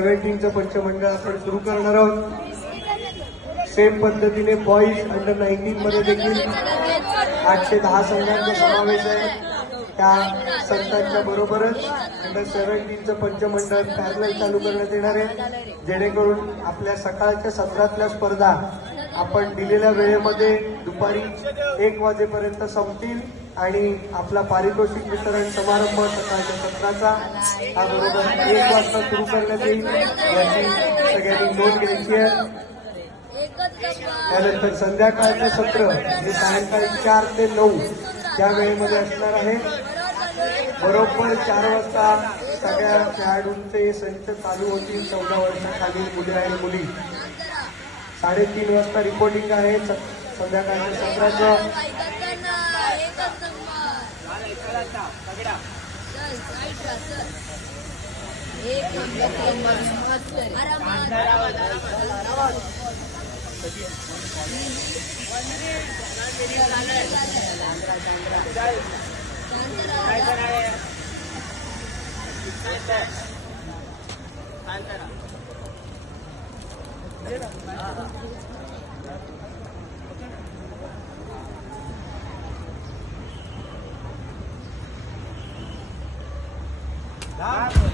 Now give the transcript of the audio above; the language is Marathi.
17चं पंचमंडळ आपण सुरू करणार आहोत. सेम पद्धतीने बॉईज अंडर 19 मध्ये देखील 810 संघांचा समावेश आहे. त्या संघांच्या बरोबरच अंडर 17चं पंचमंडळ पॅरलल चालू करण्यात येणार आहे, जेणेकरून आपल्या सकाळच्या सत्रातल्या स्पर्धा आपण दिलेल्या वेळेमध्ये दुपारी 1 वाजेपर्यंत संपतील आणि आपला पारितोषिक वितरण समारंभ सकाळच्या सत्राचा हा बरोबर 1 वाजता सुरू करण्यात येईल, याची सगळ्यांनी नोंद घ्यायची आहे. त्यानंतर संध्याकाळचं सत्र जे सायंकाळी 4 ते 9 या वेळेमध्ये असणार आहे. बरोबर 4 वाजता सगळ्या खेळाडूंचे संच चालू होतील. 14 वर्षाखालील मुले आणि मुली 3:30 वाजता रिपोर्टिंग आहे संध्याकाळच्या सत्राचं. Done.